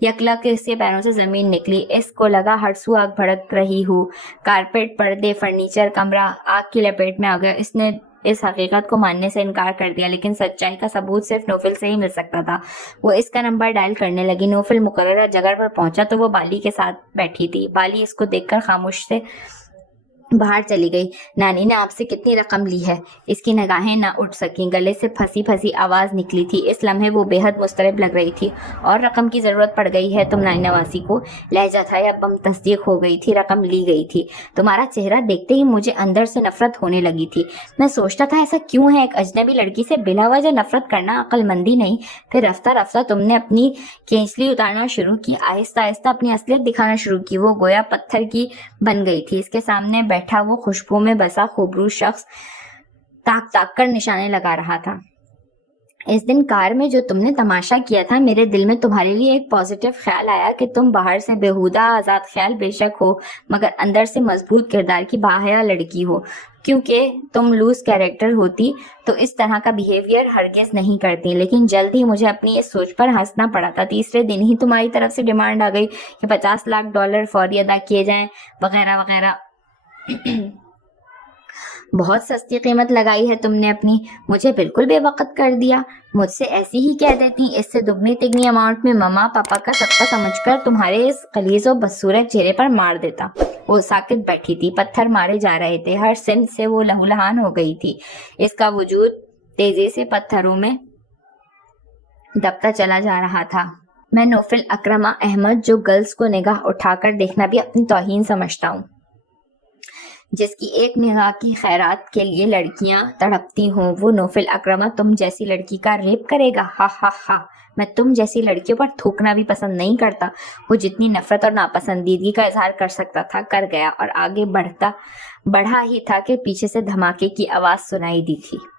یکلا کے اس کے پیروں سے زمین نکلی۔ اس کو لگا ہر سو آگ بھڑک رہی ہوں۔ کارپیٹ، پردے، فرنیچر، کمرہ آگ کی لپیٹ میں آ گیا۔ اس نے اس حقیقت کو ماننے سے انکار کر دیا، لیکن سچائی کا ثبوت صرف نوفل سے ہی مل سکتا تھا۔ وہ اس کا نمبر ڈائل کرنے لگی۔ نوفل مقررہ جگہ پر پہنچا تو وہ بالی کے ساتھ بیٹھی تھی۔ بالی اس کو دیکھ کر خاموش سے باہر چلی گئی۔ نانی نے آپ سے کتنی رقم لی ہے؟ اس کی نگاہیں نہ اٹھ سکیں، گلے سے پھنسی پھنسی آواز نکلی تھی۔ اس لمحے وہ بے حد مضطرب لگ رہی تھی۔ اور رقم کی ضرورت پڑ گئی ہے تم نانی نواسی کو؟ لہجہ تھا یا بم تصدیق ہو گئی تھی؟ رقم لی گئی تھی۔ تمہارا چہرہ دیکھتے ہی مجھے اندر سے نفرت ہونے لگی تھی۔ میں سوچتا تھا ایسا کیوں ہے؟ ایک اجنبی لڑکی سے بلا وجہ نفرت کرنا عقل مندی نہیں۔ پھر رفتہ رفتہ تم نے اپنی کینچلی اتارنا شروع کی، آہستہ آہستہ اپنی اصلیت دکھانا شروع کی۔ وہ گویا پتھر کی بن گئی تھی۔ اس کے سامنے بیٹھا وہ خوشبو میں بسا خوبرو شخص تاک تاک کر نشانے لگا رہا تھا۔ اس دن کار میں جو تم نے تماشا کیا تھا، میرے دل میں تمہارے لیے ایک پازیٹیو خیال آیا کہ تم باہر سے بےہودہ آزاد خیال بے شک ہو، مگر اندر سے مضبوط کردار کی باحیا لڑکی ہو۔ کیونکہ تم لوز کیریکٹر ہوتی تو اس طرح کا بیہیویئر ہرگز نہیں کرتی۔ لیکن جلد ہی مجھے اپنی اس سوچ پر ہنسنا پڑا تھا۔ تیسرے دن ہی تمہاری طرف سے ڈیمانڈ آ گئی کہ $50 لاکھ فوری ادا کیے جائیں، وغیرہ وغیرہ۔ بہت سستی قیمت لگائی ہے تم نے اپنی۔ مجھے بالکل بے وقت کر دیا۔ مجھ سے ایسی ہی کہہ دیتی، اس سے دگنی تگنی اماؤنٹ میں مما پاپا کا صدقہ سمجھ کر تمہارے اس غلیظ و بدصورت چہرے پر مار دیتا۔ وہ ساکت بیٹھی تھی۔ پتھر مارے جا رہے تھے۔ ہر سمت سے وہ لہولہان ہو گئی تھی۔ اس کا وجود تیزی سے پتھروں میں دبتا چلا جا رہا تھا۔ میں نوفل اکرمہ احمد، جو گرلز کو نگاہ اٹھا کر دیکھنا بھی اپنی توہین سمجھتا ہوں، جس کی ایک نگاہ کی خیرات کے لیے لڑکیاں تڑپتی ہوں، وہ نوفل اکرمہ تم جیسی لڑکی کا ریپ کرے گا؟ ہا ہا ہا۔ میں تم جیسی لڑکیوں پر تھوکنا بھی پسند نہیں کرتا۔ وہ جتنی نفرت اور ناپسندیدگی کا اظہار کر سکتا تھا کر گیا، اور آگے بڑھا ہی تھا کہ پیچھے سے دھماکے کی آواز سنائی دی تھی۔